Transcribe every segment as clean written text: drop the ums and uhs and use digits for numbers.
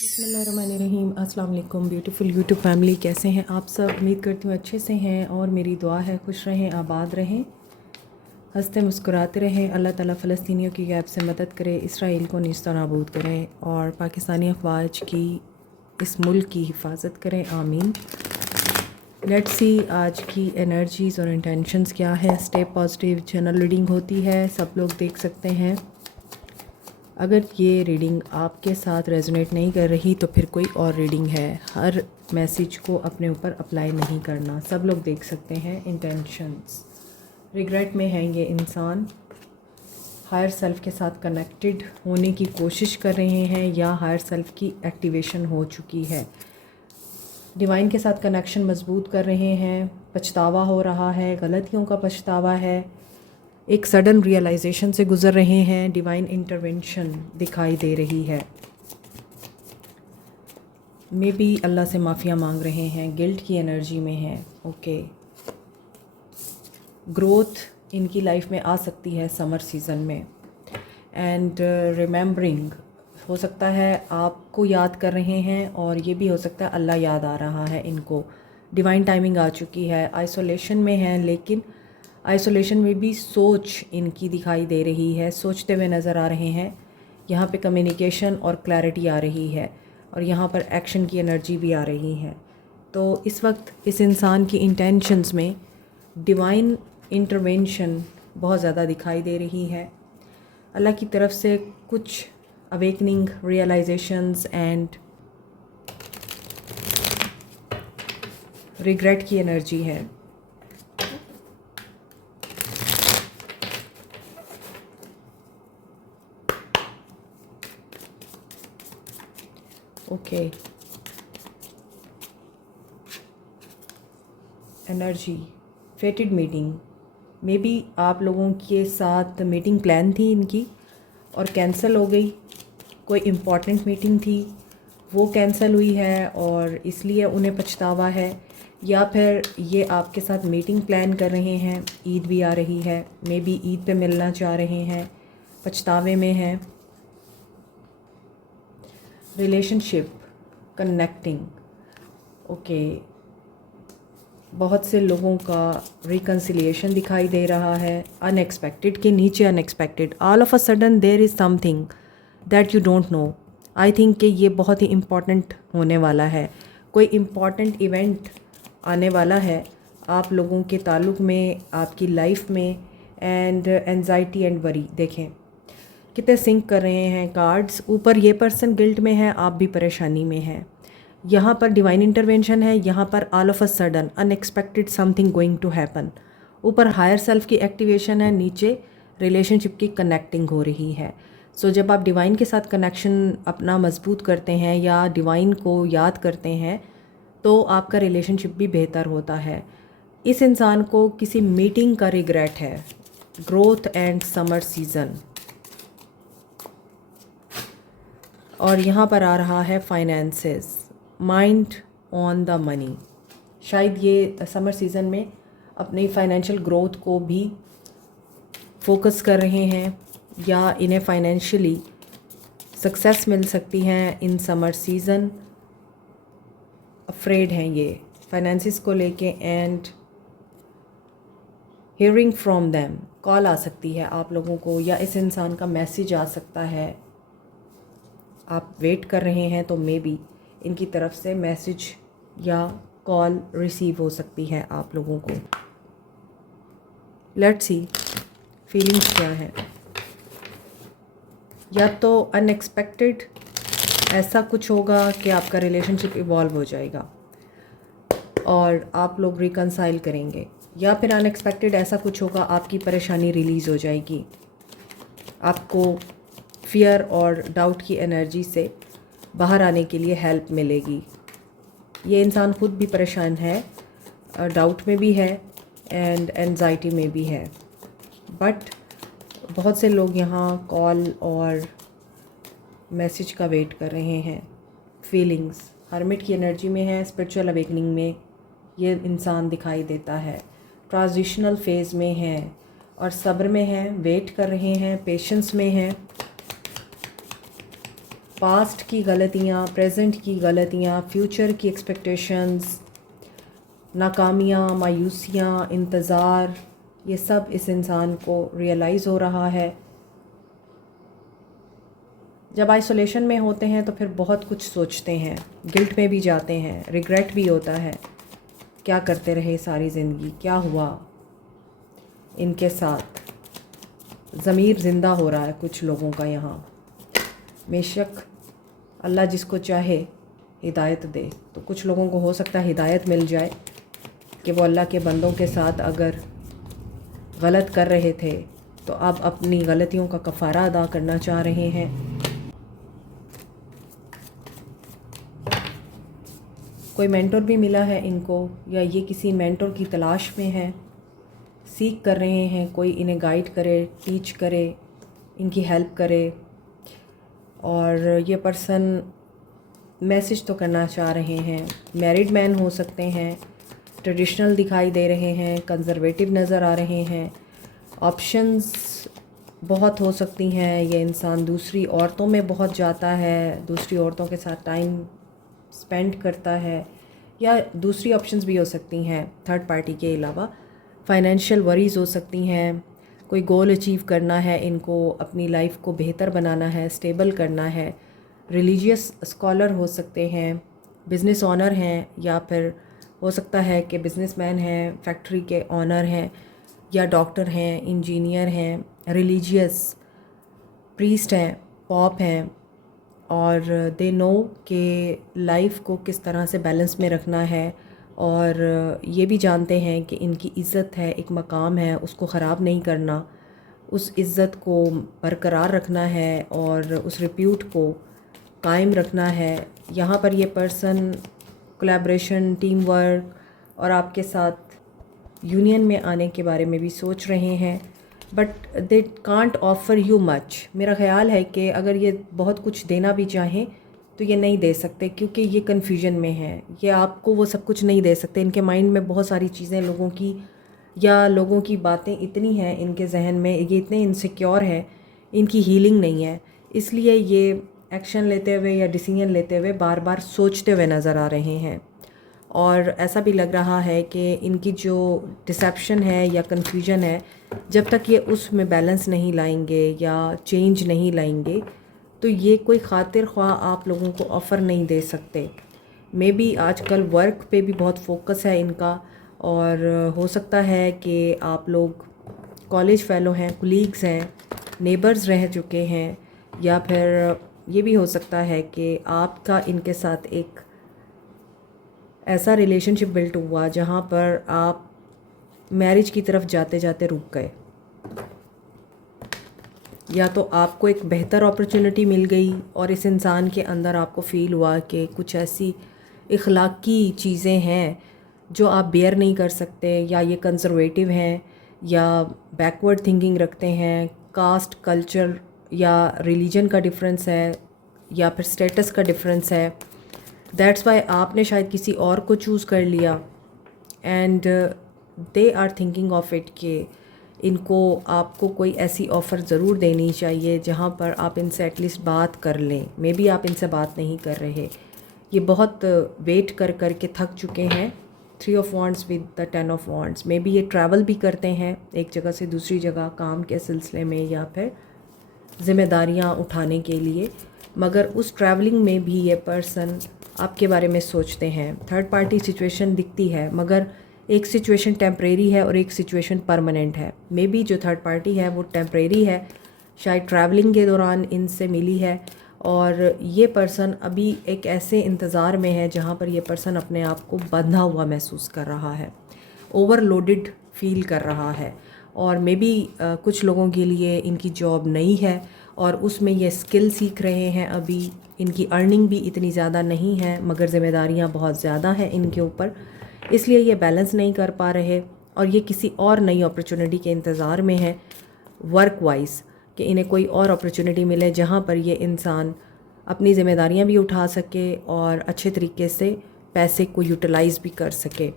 बिस्मिल्लाहिर्रहमानिर्रहीम। अस्सलाम वालेकुम ब्यूटीफुल यूट्यूब फैमिली, कैसे हैं आप सब? उम्मीद करती हूँ अच्छे से हैं और मेरी दुआ है खुश रहें, आबाद रहें, हंसते मुस्कुराते रहें। अल्लाह ताला फ़लस्तीनियों की गैब से मदद करे, इसराइल को नीस्त नाबूद करें और पाकिस्तानी अफवाज की इस मुल्क की हिफाजत करें, आमीन। लेट्स सी आज की एनर्जीज़ और इंटेंशंस क्या है। स्टे पॉजिटिव जनरल रीडिंग होती है, सब लोग देख सकते हैं। अगर ये रीडिंग आपके साथ रेजोनेट नहीं कर रही तो फिर कोई और रीडिंग है। हर मैसेज को अपने ऊपर अप्लाई नहीं करना, सब लोग देख सकते हैं। इंटेंशंस रिग्रेट में है ये इंसान, हायर सेल्फ के साथ कनेक्टेड होने की कोशिश कर रहे हैं या हायर सेल्फ की एक्टिवेशन हो चुकी है। डिवाइन के साथ कनेक्शन मजबूत कर रहे हैं, पछतावा हो रहा है, गलतियों का पछतावा है, एक सडन रियलाइजेशन से गुज़र रहे हैं। डिवाइन इंटरवेंशन दिखाई दे रही है। मे बी अल्लाह से माफ़िया मांग रहे हैं, गिल्ट की एनर्जी में है। ओके, ग्रोथ इनकी लाइफ में आ सकती है समर सीज़न में। एंड रिमेंबरिंग हो सकता है आपको याद कर रहे हैं और ये भी हो सकता है अल्लाह याद आ रहा है इनको। डिवाइन टाइमिंग आ चुकी है, आइसोलेशन में है, लेकिन आइसोलेशन में भी सोच इनकी दिखाई दे रही है, सोचते हुए नज़र आ रहे हैं। यहाँ पे कम्युनिकेशन और क्लैरिटी आ रही है और यहाँ पर एक्शन की एनर्जी भी आ रही है। तो इस वक्त इस इंसान की इंटेंशंस में डिवाइन इंटरवेंशन बहुत ज़्यादा दिखाई दे रही है। अल्लाह की तरफ से कुछ अवेकनिंग, रियलाइजेशंस एंड रिग्रेट की एनर्जी है। Okay, energy फेटेड meeting. May be आप लोगों के साथ मीटिंग प्लान थी इनकी और कैंसिल हो गई। कोई इम्पॉर्टेंट मीटिंग थी, वो कैंसिल हुई है और इसलिए उन्हें पछतावा है। या फिर ये आपके साथ मीटिंग प्लान कर रहे हैं, ईद भी आ रही है, मे बी ईद पे मिलना चाह रहे हैं, पछतावे में हैं। Relationship connecting. ओके, बहुत से लोगों का रिकन्सिलिएशन दिखाई दे रहा है। अनएक्सपेक्टेड के नीचे unexpected, all of a sudden there is something that you don't know. I think कि ये बहुत ही इम्पॉर्टेंट होने वाला है, कोई इम्पॉर्टेंट इवेंट आने वाला है आप लोगों के ताल्लुक़ में, आपकी लाइफ में। एंड एंजाइटी एंड वरी देखें कितने सिंक कर रहे हैं कार्ड्स। ऊपर ये पर्सन गिल्ट में है, आप भी परेशानी में हैं। यहाँ पर डिवाइन इंटरवेंशन है, यहाँ पर all of a sudden unexpected something going to happen. ऊपर हायर सेल्फ की एक्टिवेशन है, नीचे रिलेशनशिप की कनेक्टिंग हो रही है। सो जब आप डिवाइन के साथ कनेक्शन अपना मजबूत करते हैं या डिवाइन को याद करते हैं तो आपका रिलेशनशिप भी बेहतर होता है। इस इंसान को किसी मीटिंग का रिग्रेट है। ग्रोथ एंड समर सीज़न, और यहाँ पर आ रहा है finances, mind on the money. शायद ये समर सीज़न में अपनी फाइनेंशियल ग्रोथ को भी फोकस कर रहे हैं या इन्हें फाइनेंशियली सक्सेस मिल सकती है इन समर सीज़न। अफ्रेड हैं ये फाइनेंसिस को लेके and hearing from them, call आ सकती है आप लोगों को या इस इंसान का मैसेज आ सकता है। आप वेट कर रहे हैं तो मे बी इनकी तरफ से मैसेज या कॉल रिसीव हो सकती है आप लोगों को। लेट्स सी फीलिंग्स क्या है। या तो अनएक्सपेक्टेड ऐसा कुछ होगा कि आपका रिलेशनशिप इवॉल्व हो जाएगा और आप लोग रिकंसाइल करेंगे, या फिर अनएक्सपेक्टेड ऐसा कुछ होगा आपकी परेशानी रिलीज़ हो जाएगी, आपको फियर और डाउट की एनर्जी से बाहर आने के लिए हेल्प मिलेगी। ये इंसान खुद भी परेशान है, डाउट में भी है एंड एंजाइटी में भी है। बट बहुत से लोग यहाँ कॉल और मैसेज का वेट कर रहे हैं। फीलिंग्स हर्मिट की एनर्जी में है, स्पिरिचुअल अवेकनिंग में ये इंसान दिखाई देता है। ट्रांजिशनल फेज़ में है और सब्र में है, वेट कर रहे हैं, पेशेंस में है। पास्ट की गलतियाँ, प्रेजेंट की गलतियाँ, फ्यूचर की एक्सपेक्टेशंस, नाकामियाँ, मायूसियाँ, इंतज़ार, ये सब इस इंसान को रियलाइज़ हो रहा है। जब आइसोलेशन में होते हैं तो फिर बहुत कुछ सोचते हैं, गिल्ट में भी जाते हैं, रिग्रेट भी होता है, क्या करते रहे सारी ज़िंदगी, क्या हुआ इनके साथ। ज़मीर ज़िंदा हो रहा है कुछ लोगों का यहाँ। बेशक अल्लाह जिसको चाहे हिदायत दे, तो कुछ लोगों को हो सकता है हिदायत मिल जाए कि वो अल्लाह के बंदों के साथ अगर गलत कर रहे थे तो अब अपनी गलतियों का कफ़ारा अदा करना चाह रहे हैं। कोई मेंटर भी मिला है इनको, या ये किसी मेंटर की तलाश में है, सीख कर रहे हैं कोई इन्हें गाइड करे, टीच करे, इनकी हेल्प करे। और ये पर्सन मैसेज तो करना चाह रहे हैं। मैरिड मैन हो सकते हैं, ट्रेडिशनल दिखाई दे रहे हैं, कंजर्वेटिव नज़र आ रहे हैं। ऑप्शंस बहुत हो सकती हैं। ये इंसान दूसरी औरतों में बहुत जाता है, दूसरी औरतों के साथ टाइम स्पेंड करता है, या दूसरी ऑप्शंस भी हो सकती हैं थर्ड पार्टी के अलावा। फाइनेंशियल वरीज़ हो सकती हैं, कोई गोल अचीव करना है इनको, अपनी लाइफ को बेहतर बनाना है, स्टेबल करना है। रिलीजियस स्कॉलर हो सकते हैं, बिज़नेस ऑनर हैं, या फिर हो सकता है कि बिज़नेसमैन हैं, फैक्ट्री के ऑनर हैं, या डॉक्टर हैं, इंजीनियर हैं, रिलीजियस प्रीस्ट हैं, पॉप हैं, और दे नो कि लाइफ को किस तरह से बैलेंस में रखना है। और ये भी जानते हैं कि इनकी इज़्ज़त है, एक मकाम है, उसको ख़राब नहीं करना, उस इज़्ज़त को बरकरार रखना है और उस रिप्यूट को कायम रखना है। यहाँ पर ये पर्सन कोलैबोरेशन, टीम वर्क और आपके साथ यूनियन में आने के बारे में भी सोच रहे हैं, but they can't offer you much. मेरा ख़्याल है कि अगर ये बहुत कुछ देना भी चाहें तो ये नहीं दे सकते, क्योंकि ये कन्फ्यूजन में है। ये आपको वो सब कुछ नहीं दे सकते। इनके माइंड में बहुत सारी चीज़ें लोगों की, या लोगों की बातें इतनी हैं इनके जहन में, ये इतने इनसिक्योर हैं, इनकी हीलिंग नहीं है। इसलिए ये एक्शन लेते हुए या डिसीजन लेते हुए बार बार सोचते हुए नज़र आ रहे हैं। और ऐसा भी लग रहा है कि इनकी जो डिसेप्शन है या कन्फ्यूजन है, जब तक ये उसमें बैलेंस नहीं लाएंगे या चेंज नहीं लाएंगे तो ये कोई खातिर ख्वाह आप लोगों को ऑफ़र नहीं दे सकते। मे बी आजकल वर्क पे भी बहुत फोकस है इनका, और हो सकता है कि आप लोग कॉलेज फेलो हैं, कुलीग्स हैं, नेबर्स रह चुके हैं, या फिर ये भी हो सकता है कि आपका इनके साथ एक ऐसा रिलेशनशिप बिल्ट हुआ जहाँ पर आप मैरिज की तरफ जाते जाते रुक गए, या तो आपको एक बेहतर अपॉर्चुनिटी मिल गई और इस इंसान के अंदर आपको फ़ील हुआ कि कुछ ऐसी इखलाकी चीज़ें हैं जो आप बेयर नहीं कर सकते, या ये कंजर्वेटिव हैं, या बैकवर्ड थिंकिंग रखते हैं, कास्ट, कल्चर या रिलीजन का डिफरेंस है, या फिर स्टेटस का डिफरेंस है। दैट्स वाई आपने शायद किसी और को चूज़ कर लिया, and they are thinking of it कि इनको आपको कोई ऐसी ऑफ़र ज़रूर देनी चाहिए जहाँ पर आप इनसे एटलीस्ट बात कर लें। मे बी आप इनसे बात नहीं कर रहे, ये बहुत वेट कर कर के थक चुके हैं। 3 of wands with the 10 of wands. May be ये ट्रैवल भी करते हैं एक जगह से दूसरी जगह काम के सिलसिले में, या फिर ज़िम्मेदारियाँ उठाने के लिए, मगर उस ट्रैवलिंग में भी ये पर्सन आपके बारे में सोचते हैं। थर्ड पार्टी सिचुएशन दिखती है, मगर एक सिचुएशन टेम्परेरी है और एक सिचुएशन परमानेंट है। मे बी जो थर्ड पार्टी है वो टेम्परेरी है, शायद ट्रैवलिंग के दौरान इनसे मिली है, और ये पर्सन अभी एक ऐसे इंतज़ार में है जहाँ पर ये पर्सन अपने आप को बंधा हुआ महसूस कर रहा है, ओवरलोडेड फील कर रहा है। और मे बी कुछ लोगों के लिए इनकी जॉब नई है और उसमें ये स्किल सीख रहे हैं। अभी इनकी अर्निंग भी इतनी ज़्यादा नहीं है, मगर ज़िम्मेदारियाँ बहुत ज़्यादा हैं इनके ऊपर, इसलिए ये बैलेंस नहीं कर पा रहे, और ये किसी और नई अपॉर्चुनिटी के इंतज़ार में है वर्क वाइज, कि इन्हें कोई और अपॉर्चुनिटी मिले जहाँ पर ये इंसान अपनी ज़िम्मेदारियाँ भी उठा सके और अच्छे तरीके से पैसे को यूटिलाइज़ भी कर सके।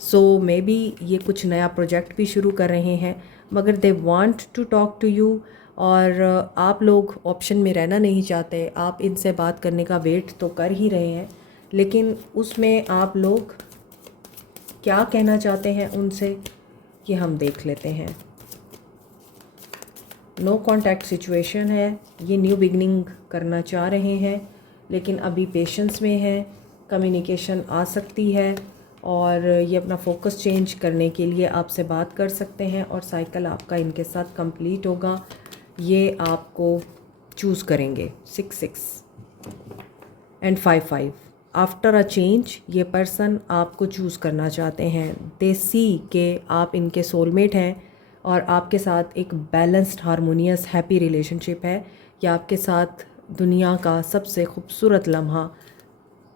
सो मे बी ये कुछ नया प्रोजेक्ट भी शुरू कर रहे हैं, मगर they want to talk to you, और आप लोग ऑप्शन में रहना नहीं चाहते। आप इनसे बात करने का वेट तो कर ही रहे हैं, लेकिन उसमें आप लोग क्या कहना चाहते हैं उनसे ये हम देख लेते हैं। नो कॉन्टैक्ट सिचुएशन है, ये न्यू बिगनिंग करना चाह रहे हैं, लेकिन अभी पेशेंस में है। कम्युनिकेशन आ सकती है और ये अपना फोकस चेंज करने के लिए आपसे बात कर सकते हैं और साइकिल आपका इनके साथ कंप्लीट होगा। ये आपको चूज़ करेंगे 6-6 एंड 5-5। आफ्टर अ चेंज ये पर्सन आपको चूज़ करना चाहते हैं। दे सी के आप इनके सोलमेट हैं और आपके साथ एक बैलेंस्ड हारमोनियस हैप्पी रिलेशनशिप है। या आपके साथ दुनिया का सबसे खूबसूरत लम्हा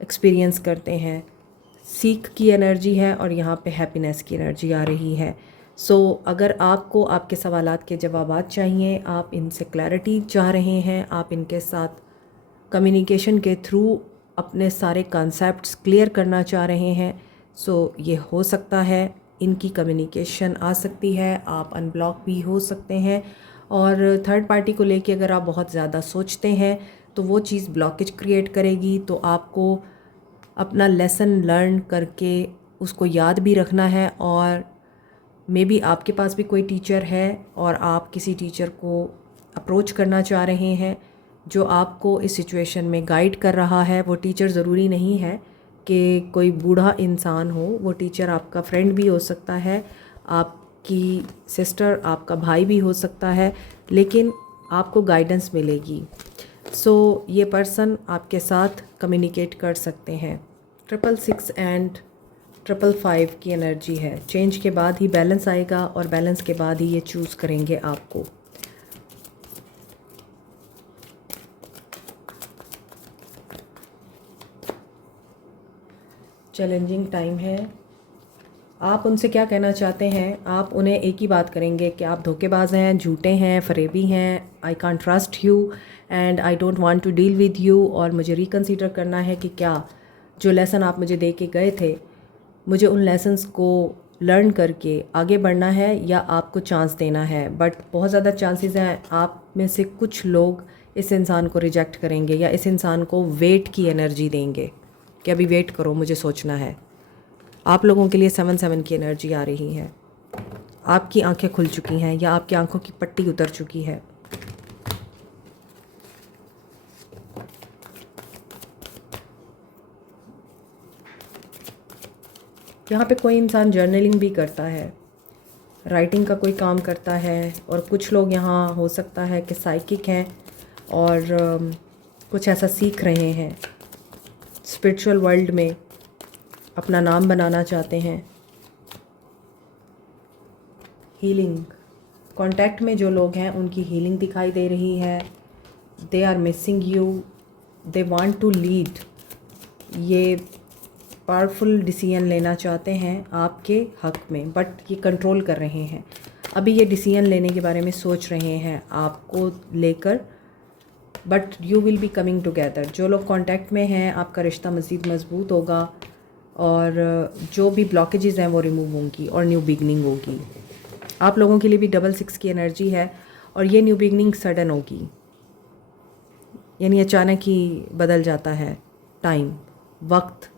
एक्सपीरियंस करते हैं। सीख की एनर्जी है और यहाँ पे हैप्पीनेस की एनर्जी आ रही है। अगर आपको आपके सवालात के जवाबात चाहिए, आप इनसे क्लैरिटी चाह रहे हैं, आप इनके साथ कम्युनिकेशन के थ्रू अपने सारे कॉन्सेप्ट्स क्लियर करना चाह रहे हैं, ये हो सकता है। इनकी कम्युनिकेशन आ सकती है, आप अनब्लॉक भी हो सकते हैं। और थर्ड पार्टी को लेके अगर आप बहुत ज़्यादा सोचते हैं तो वो चीज़ ब्लॉकेज क्रिएट करेगी। तो आपको अपना लेसन लर्न करके उसको याद भी रखना है। और मे बी आपके पास भी कोई टीचर है और आप किसी टीचर को अप्रोच करना चाह रहे हैं जो आपको इस सिचुएशन में गाइड कर रहा है। वो टीचर ज़रूरी नहीं है कि कोई बूढ़ा इंसान हो, वो टीचर आपका फ्रेंड भी हो सकता है, आपकी सिस्टर, आपका भाई भी हो सकता है, लेकिन आपको गाइडेंस मिलेगी। ये पर्सन आपके साथ कम्युनिकेट कर सकते हैं। 666 एंड 555 की एनर्जी है। चेंज के बाद ही बैलेंस आएगा और बैलेंस के बाद ही ये चूज़ करेंगे आपको। चैलेंजिंग टाइम है। आप उनसे क्या कहना चाहते हैं? आप उन्हें एक ही बात करेंगे कि आप धोखेबाज हैं, झूठे हैं, फरेबी हैं, I can't trust you and I don't want to deal with you. और मुझे रिकन्सिडर करना है कि क्या जो लेसन आप मुझे दे के गए थे, मुझे उन लेसन्स को लर्न करके आगे बढ़ना है या आपको चांस देना है। बट बहुत ज़्यादा चांसेस हैं आप में से कुछ लोग इस इंसान को रिजेक्ट करेंगे या इस इंसान को वेट की एनर्जी देंगे कि अभी वेट करो, मुझे सोचना है। आप लोगों के लिए 7-7 की एनर्जी आ रही है। आपकी आंखें खुल चुकी हैं या आपकी आंखों की पट्टी उतर चुकी है। यहाँ पे कोई इंसान जर्नलिंग भी करता है, राइटिंग का कोई काम करता है, और कुछ लोग यहाँ हो सकता है कि साइकिक हैं और कुछ ऐसा सीख रहे हैं, स्पिरिचुअल वर्ल्ड में अपना नाम बनाना चाहते हैं। हीलिंग कांटेक्ट में जो लोग हैं उनकी हीलिंग दिखाई दे रही है। They are missing you, they want to lead. ये पावरफुल डिसीजन लेना चाहते हैं आपके हक में, बट ये कंट्रोल कर रहे हैं। अभी ये डिसीजन लेने के बारे में सोच रहे हैं आपको लेकर, but you will be coming together. जो लोग कांटेक्ट में हैं, आपका रिश्ता मज़ीद मजबूत होगा और जो भी ब्लॉकेजेस हैं वो रिमूव होंगी और न्यू बिगनिंग होगी। आप लोगों के लिए भी 666 की एनर्जी है और ये न्यू बिगनिंग सडन होगी, यानी अचानक ही बदल जाता है। टाइम, वक्त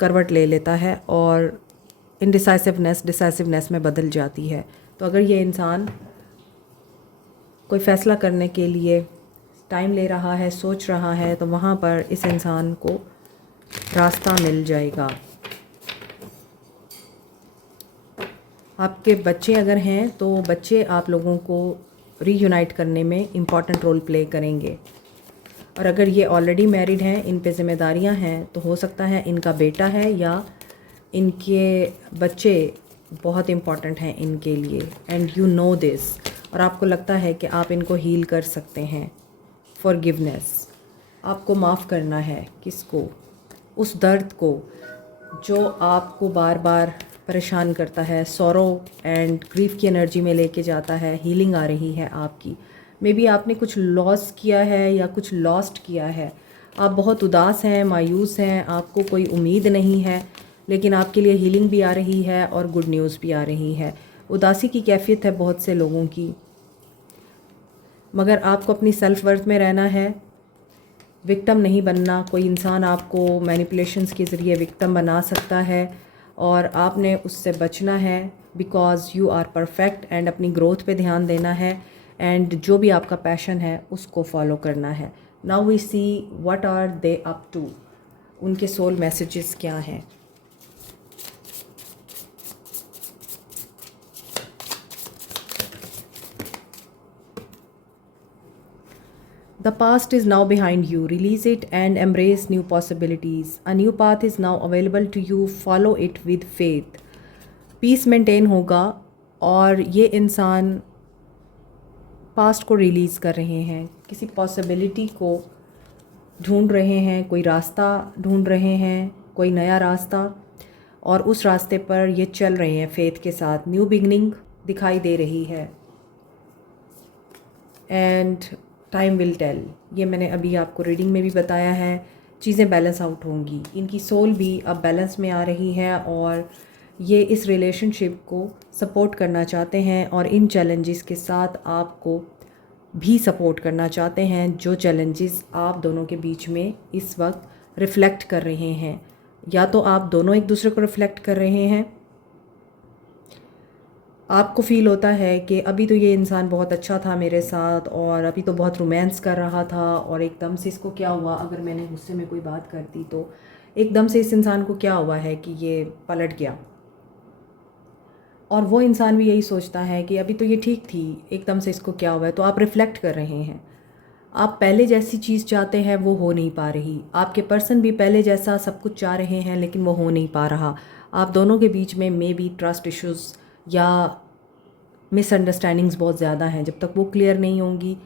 करवट ले लेता है और इनडिसाइसिवनेस डिसाइसिवनेस में बदल जाती है। तो अगर ये इंसान कोई फ़ैसला करने के लिए टाइम ले रहा है, सोच रहा है, तो वहाँ पर इस इंसान को रास्ता मिल जाएगा। आपके बच्चे अगर हैं तो बच्चे आप लोगों को रीयूनाइट करने में इम्पॉर्टेंट रोल प्ले करेंगे। और अगर ये ऑलरेडी मैरिड हैं, इन पे ज़िम्मेदारियां हैं, तो हो सकता है इनका बेटा है या इनके बच्चे बहुत इम्पॉर्टेंट हैं इनके लिए, एंड यू नो दिस। और आपको लगता है कि आप इनको हील कर सकते हैं। फॉरगिवनेस, आपको माफ़ करना है किसको? उस दर्द को जो आपको बार बार परेशान करता है, सॉरो एंड ग्रीफ की एनर्जी में लेके जाता है। हीलिंग आ रही है आपकी। मे बी आपने कुछ लॉस किया है या कुछ लॉस्ट किया है। आप बहुत उदास हैं, मायूस हैं, आपको कोई उम्मीद नहीं है, लेकिन आपके लिए हीलिंग भी आ रही है और गुड न्यूज़ भी आ रही है। उदासी की कैफियत है बहुत से लोगों की, मगर आपको अपनी सेल्फ वर्थ में रहना है, विक्टिम नहीं बनना। कोई इंसान आपको मैनिपुलेशंस के ज़रिए विक्टिम बना सकता है और आपने उससे बचना है, because you are perfect. And अपनी ग्रोथ पे ध्यान देना है एंड जो भी आपका पैशन है उसको फॉलो करना है। Now we see what are they up to, उनके सोल मैसेजेस क्या हैं। The past is now behind you. Release it and embrace new possibilities. A new path is now available to you. Follow it with faith. Peace maintain होगा और ये इंसान past को release कर रहे हैं, किसी पॉसिबिलिटी को ढूंढ रहे हैं, कोई रास्ता ढूंढ रहे हैं, कोई नया रास्ता, और उस रास्ते पर ये चल रहे हैं फेथ के साथ। न्यू बिगनिंग दिखाई दे रही है एंड टाइम विल टेल। ये मैंने अभी आपको रीडिंग में भी बताया है, चीज़ें बैलेंस आउट होंगी। इनकी सोल भी अब बैलेंस में आ रही है और ये इस रिलेशनशिप को सपोर्ट करना चाहते हैं और इन चैलेंजेस के साथ आपको भी सपोर्ट करना चाहते हैं, जो चैलेंजेस आप दोनों के बीच में इस वक्त रिफ़्लेक्ट कर रहे हैं। या तो आप दोनों एक दूसरे को रिफ़्लेक्ट कर रहे हैं, आपको फ़ील होता है कि अभी तो ये इंसान बहुत अच्छा था मेरे साथ और अभी तो बहुत रोमांस कर रहा था और एकदम से इसको क्या हुआ, अगर मैंने गुस्से में कोई बात कर दी तो एकदम से इस इंसान को क्या हुआ है कि ये पलट गया। और वो इंसान भी यही सोचता है कि अभी तो ये ठीक थी, एकदम से इसको क्या हुआ है। तो आप रिफ़्लेक्ट कर रहे हैं, आप पहले जैसी चीज़ चाहते हैं वो हो नहीं पा रही, आपके पर्सन भी पहले जैसा सब कुछ चाह रहे हैं लेकिन वो हो नहीं पा रहा। आप दोनों के बीच में मे बी ट्रस्ट इश्यूज़ या मिसअंडरस्टैंडिंग्स बहुत ज़्यादा हैं। जब तक वो क्लियर नहीं होंगी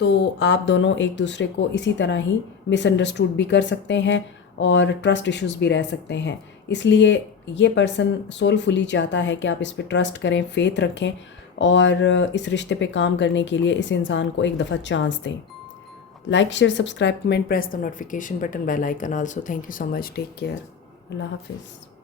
तो आप दोनों एक दूसरे को इसी तरह ही मिसअंडरस्टूड भी कर सकते हैं और ट्रस्ट इश्यूज़ भी रह सकते हैं। इसलिए ये पर्सन सोलफुली चाहता है कि आप इस पे ट्रस्ट करें, फेथ रखें और इस रिश्ते पे काम करने के लिए इस इंसान को एक दफ़ा चांस दें। Like, share, subscribe, comment, press the notification button, bell icon also. Thank you so much, take care, अल्लाह हाफिज़।